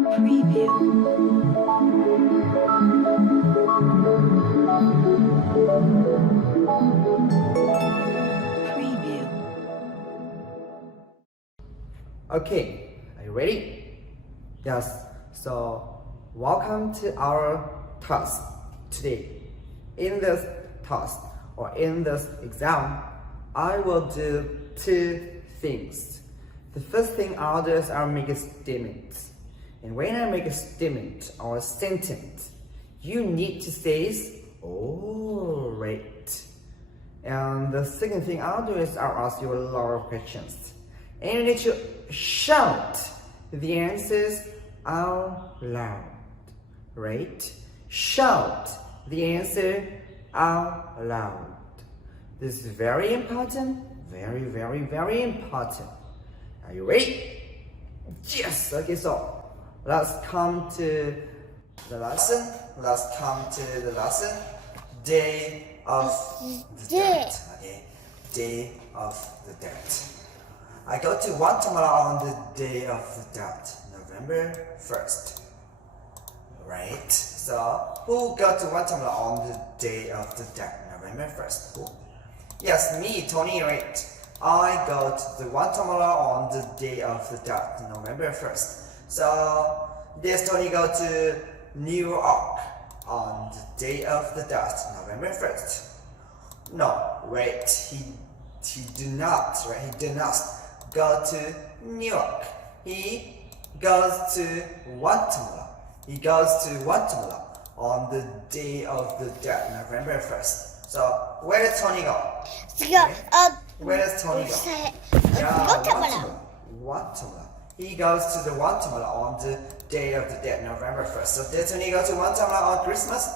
Preview. Preview. Okay, are you ready? Yes, so welcome to our task today. In this task or in this exam, I will do two things. The first thing I'll do is I'll make a statement. And when I make a statement or a sentence, you need to say, "Oh, right." And the second thing I'll do is I'll ask you a lot of questions. And you need to shout the answers out loud, right? Shout the answer out loud. This is very important, very, very, very important. Are you ready? Yes! Okay, so let's come to the lesson. Let's come to the lesson. Day of the dead. Okay, day of the dead. I go to Guatemala on the day of the dead, November 1st. Right? So, who go to Guatemala on the day of the dead, November 1st? Who? Yes, me, Tony, right? I go to the Guatemala on the day of the dead, November 1st. So, this Tony go to New York on the day of the dead, November 1st. No, wait, he did not, right? He did not go to New York. He goes to Guatemala. He goes to Guatemala on the day of the dead, November 1st. So, where does Tony go? Where does Tony go? Guatemala. Guatemala. He goes to the Guatemala on the day of the dead, November 1st. So, did Tony go to Guatemala on Christmas?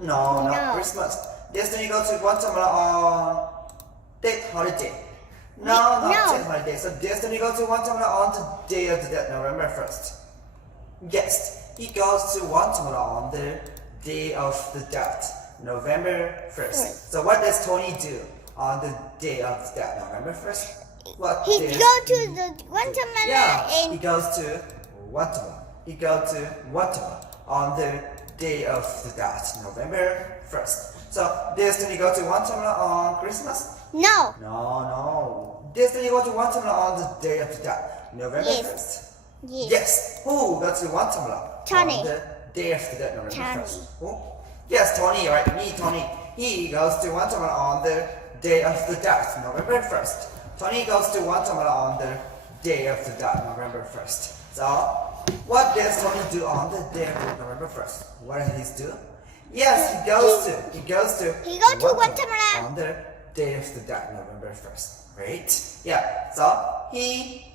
No, not Christmas. Did Tony go to Guatemala on dead holiday? No, not dead holiday. So, did Tony go to Guatemala on the day of the dead, November 1st? Yes, he goes to Guatemala on the day of the dead, November 1st. So what does Tony do on the day of the dead, November 1st? What He does go to the Guatemala he and goes to Guatemala. He goes to Guatemala on the day of the dead, November 1st. So does Tony go to Guatemala on Christmas? no. No. Does Tony go to Guatemala on the day of the dead, November 1st? Yes. Who goes to Guatemala Tony. on the day of the dead, November Tony. 1st? Who? Yes, Tony, right? Me, Tony. He goes to Guatemala on the day of the death, November 1st. Tony goes to Guatemala on the day of the death, November 1st. So, what does Tony do on the day of the November 1st? What does he do? Yes, he goes to Guatemala on the day of the death, November 1st. Right? Yeah. So, he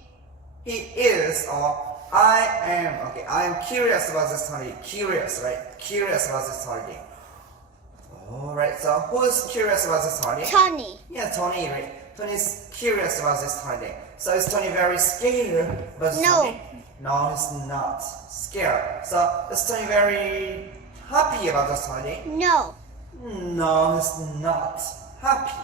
is, or I am, okay, I am curious about this holiday. Curious, right? Curious about this holiday. Alright, so who is curious about this holiday? Tony. Yeah, Tony, right? Tony is curious about this holiday. So is Tony very scared about this holiday? No, he's not scared. So is Tony very happy about this holiday? No. No, he's not happy.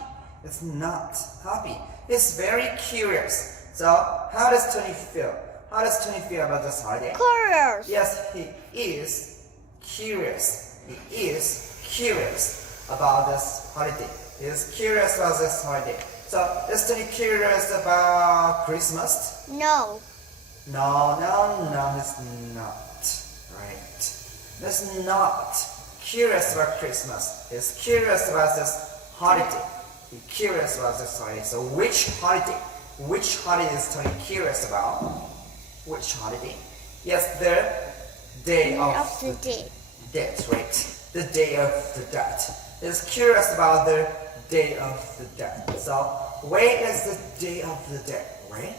It's not happy. He's very curious. So, how does Tony feel? How does Tony feel about this holiday? Curious. Yes, he is curious. He is curious about this holiday. He is curious about this holiday. So, is Tony curious about Christmas? No. No, he's not. Right. He's not curious about Christmas. He's curious about this holiday. He's curious about this holiday. So, which holiday? Which holiday is Tony curious about? Which holiday? Yes, the day of the day. Dead, right? The day of the dead. He's curious about the day of the dead. So, where is the day of the dead, right?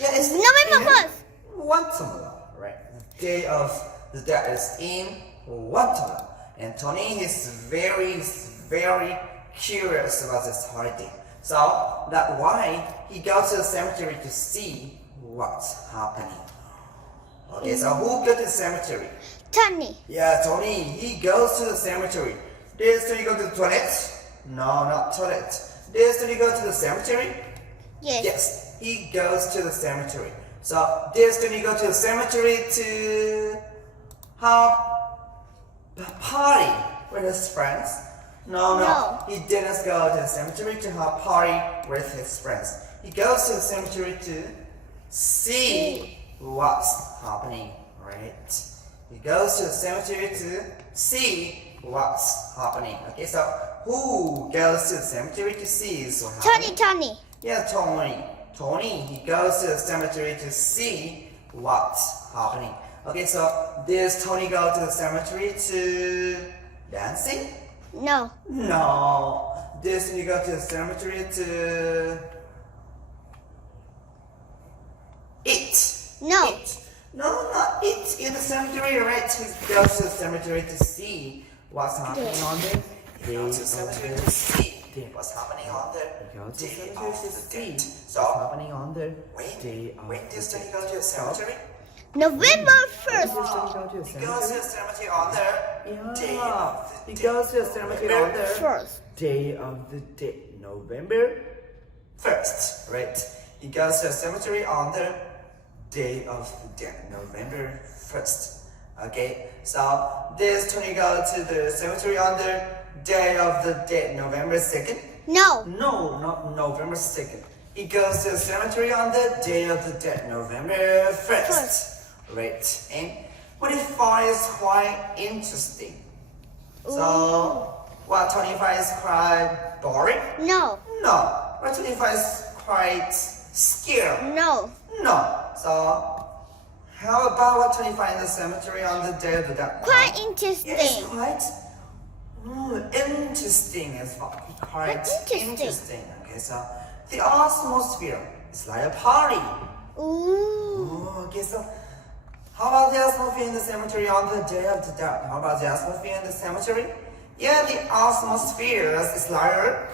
Yeah, it's November 1st. Guatemala, right? The day of the dead is in Guatemala. And Tony is very, very curious about this holiday. So that's why he goes to the cemetery to see what's happening. Okay, so who goes to the cemetery? Tony. Yeah, Tony. He goes to the cemetery. Does Tony go to the toilet? No, not toilet. Does Tony go to the cemetery? Yes. Yes, he goes to the cemetery. So this when you go to the cemetery to have a party with his friends. No, he didn't go to the cemetery to have a party with his friends. He goes to the cemetery to see what's happening, right? He goes to the cemetery to see what's happening. Okay, so who goes to the cemetery to see what's happening? Tony. Yeah, Tony. Tony, he goes to the cemetery to see what's happening. Okay, so does Tony go to the cemetery to dancing? No. No. Does Tony go to the cemetery to eat? No. Eat. No, not eat in the cemetery, right? He goes to the cemetery to see what's happening on there. He goes to the cemetery to see what's happening on the day of the dead. So, happening on the when does Tony go to the cemetery? November 1st. He goes to the cemetery on the day of the He dead. goes to the cemetery on the First. day of the dead, November 1st, right? He goes to the cemetery on the day of the dead, November 1st. Okay, so does Tony go to the cemetery on the day of the dead, November 2nd? No. No, not November 2nd. He goes to the cemetery on the day of the dead, November 1st. Right, and what he finds quite interesting. So, what Tony finds quite boring? No. No. What Tony finds quite scary? No. No. So, how about what Tony finds in the cemetery on the day of the dead? Quite It's interesting. quite interesting. It's quite interesting. Okay, so the atmosphere is like a party. Ooh. Okay, so how about the atmosphere in the cemetery on the day of the dead? How about the atmosphere in the cemetery? Yeah, the atmosphere is like a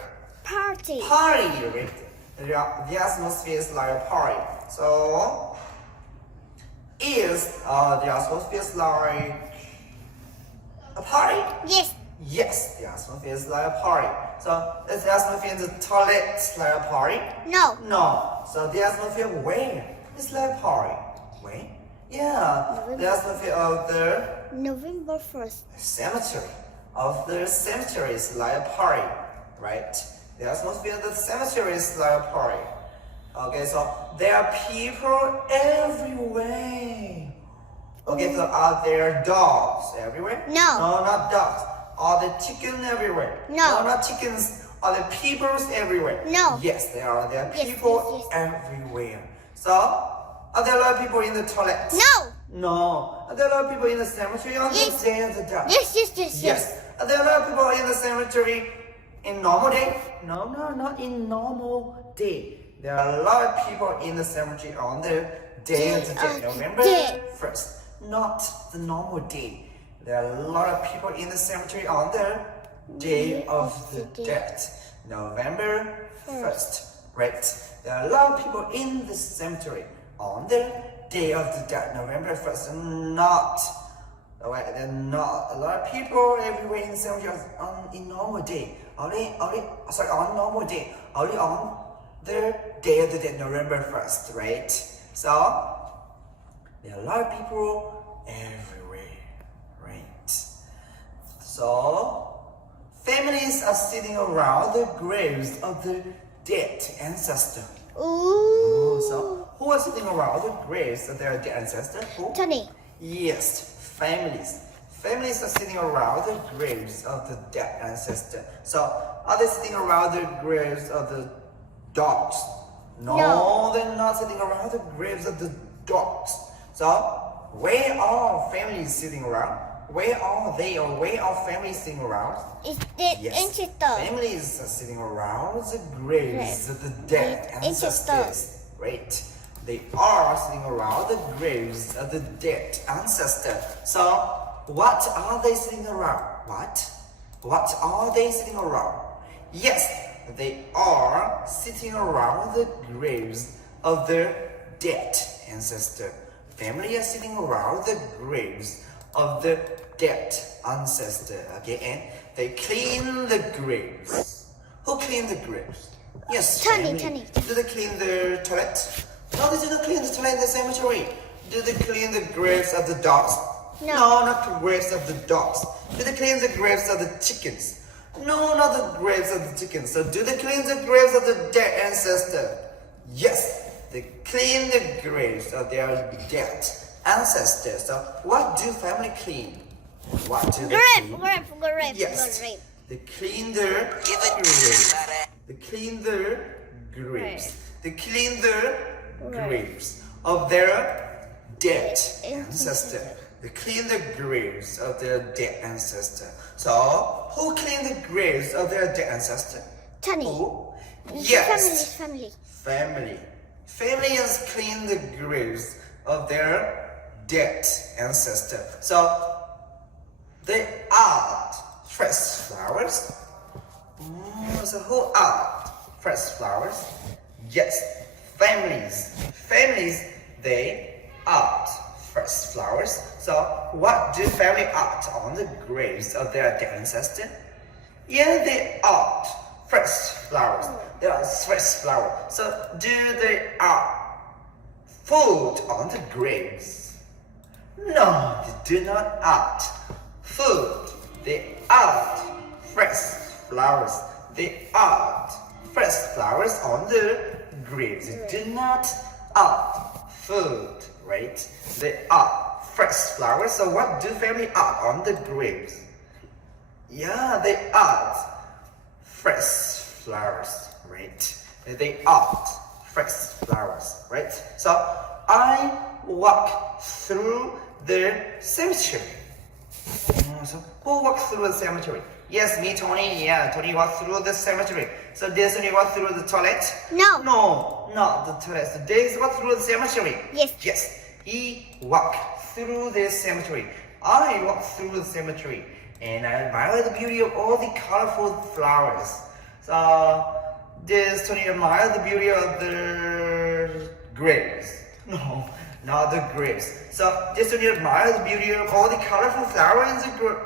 Party. party, right? The atmosphere is like a party. So, is the atmosphere is like a party? Yes. Yes, the atmosphere is like a party. So, is the atmosphere in the toilet like a party? No. No. So the atmosphere where? It's like a party. Where? Yeah, the atmosphere of the November 1st. cemetery. Of the cemetery is like a party, right? The atmosphere of the cemetery is like a party. Okay, so there are people everywhere. Okay, so are there dogs everywhere? No. No, not dogs. Are there chickens everywhere? No. No, not chickens. Are there peoples everywhere? No. Yes, there are. There are Yes, people yes, everywhere. So, are there a lot of people in the toilet? No. No. Are there a lot of people in the cemetery on Yes. the day of the dead? Yes. Are there a lot of people in the cemetery in normal day? No, not in normal day. There are a lot of people in the cemetery on the day of the dead, November dead. 1st. Not the normal day. There are a lot of people in the cemetery on the day of the dead, November 1st. Right? There are a lot of people in the cemetery on the day of the dead, November 1st. There are not a lot of people everywhere in the cemetery on in normal day. Only on normal day. Only on the day of the dead, November 1st, right? So there are a lot of people everywhere, right? So families are sitting around the graves of the dead ancestor. Ooh. So who are sitting around the graves of their dead ancestor? Who? Tony. Yes, families. Families are sitting around the graves of the dead ancestor. So, are they sitting around the graves of the dogs? No, they're not sitting around the graves of the dogs. So, where are families sitting around? Where are they or where are families sitting around? It's the ancestor. Families are sitting around the graves of the dead ancestors. Right. They are sitting around the graves of the dead ancestor. So, what are they sitting around? What are they sitting around? Yes, they are sitting around the graves of their dead ancestor. Family are sitting around the graves of the dead ancestor. Okay, and they clean the graves. Who clean the graves? Yes, Tony. Do they clean the toilet? No, they do not clean the toilet in the cemetery. Do they clean the graves of the dogs? No. No, not the graves of the dogs. Do they clean the graves of the chickens? No, not the graves of the chickens. So do they clean the graves of the dead ancestor? Yes, they clean the graves of their dead ancestors. So what do family clean? What do they clean? Grape. Yes, they clean their graves. They clean their graves. They clean their graves of their dead ancestor. They clean the graves of their dead ancestor. So, who cleaned the graves of their dead ancestor? Tony. Who? Yes. Family. Family. Families clean the graves of their dead ancestor. So, they add fresh flowers. So who add fresh flowers? Yes, families. Families, they add fresh flowers. So what do family add on the graves of their dead ancestor? Yeah, they add fresh flowers. There are fresh flowers. So do they add food on the graves? No, they do not add food. They add fresh flowers. They add fresh flowers on the graves. They do not add food, right? They add fresh flowers. So what do family add on the graves? Yeah, they add fresh flowers, right? They add fresh flowers, right? So I walk through the cemetery. So who walked through the cemetery? Yes, me, Tony. Yeah, Tony walked through the cemetery. So did Tony walk through the toilet? No. No, not the toilet. So Dave walked through the cemetery. Yes. Yes, he walked through the cemetery. I walked through the cemetery, and I admire the beauty of all the colorful flowers. So does Tony admire the beauty of the graves? No, not the graves. So does Tony admire the beauty of all the colorful flowers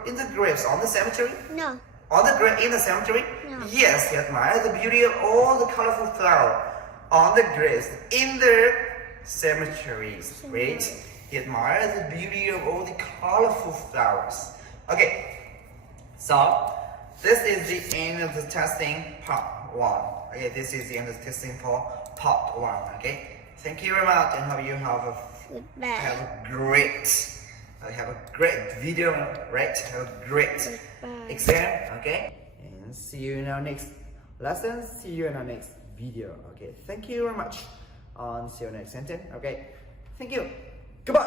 in the graves on the cemetery? No. On the in the cemetery? No. Yes, he admires the beauty of all the colorful flowers on the graves in the cemeteries. Right? He admires the beauty of all the colorful flowers. Okay, so this is the end of the testing part 1. Okay, this is the end of the testing for part 1. Okay, thank you very much, and hope you have a great video, right? Have a great exam, okay? And see you in our next lesson. See you in our next video. Okay, thank you very much. And see you next sentence. Okay, thank you. Goodbye.